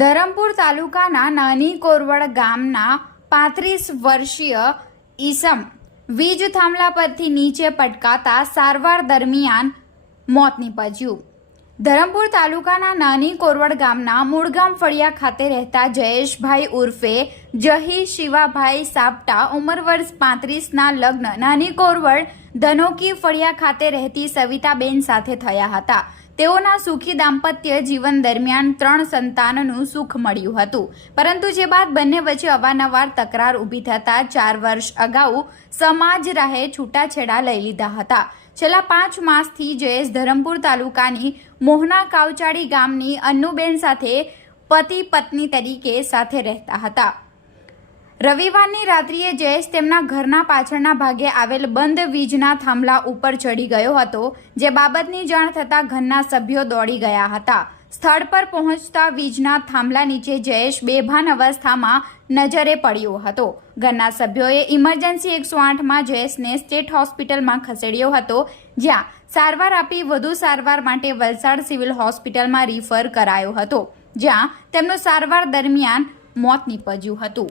ધરમપુર તાલુકાના નાની કોરવડ ગામના પાંત્રીસ વર્ષીય ઈસમ વીજ થાંભલા પરથી નીચે પટકાતા સારવાર દરમિયાન મોત નીપજ્યું. ધરમપુર તાલુકાના નાની કોરવડ ગામના મૂળગામ ફળિયા ખાતે રહેતા જયેશભાઈ ઉર્ફે જહી શિવાભાઈ સાપટા ઉંમર વર્ષ પાંત્રીસના લગ્ન નાની કોરવડ ધનોકી ફળિયા ખાતે રહેતી સવિતાબેન સાથે થયા હતા. તેઓના સુખી દાંપત્ય જીવન દરમિયાન ત્રણ સંતાનનું સુખ મળ્યું હતું. પરંતુ જે બાદ બંને વચ્ચે અવારનવાર તકરાર ઊભી થતા ચાર વર્ષ અગાઉ સમાજ રાહે છૂટાછેડા લઈ લીધા હતા. છેલ્લા પાંચ માસથી જયેશ ધરમપુર તાલુકાની મોહના કાવચાડી ગામની અન્નુબેન સાથે પતિ પત્ની તરીકે સાથે રહેતા હતા. રવિવારની રાત્રિએ જયેશ તેમના ઘરના પાછળના ભાગે આવેલ બંધ વીજના થાંભલા ઉપર ચડી ગયો હતો, જે બાબતની જાણ થતાં ઘરના સભ્યો દોડી ગયા હતા. સ્થળ પર પહોંચતા વીજના થાંભલા નીચે જયેશ બેભાન અવસ્થામાં નજરે પડ્યો હતો. ઘરના સભ્યોએ ઇમરજન્સી એકસો આઠમાં જયેશને સ્ટેટ હોસ્પિટલમાં ખસેડ્યો હતો, જ્યાં સારવાર આપી વધુ સારવાર માટે વલસાડ સિવિલ હોસ્પિટલમાં રિફર કરાયો હતો, જ્યાં તેમનું સારવાર દરમિયાન મોત નીપજ્યું હતું.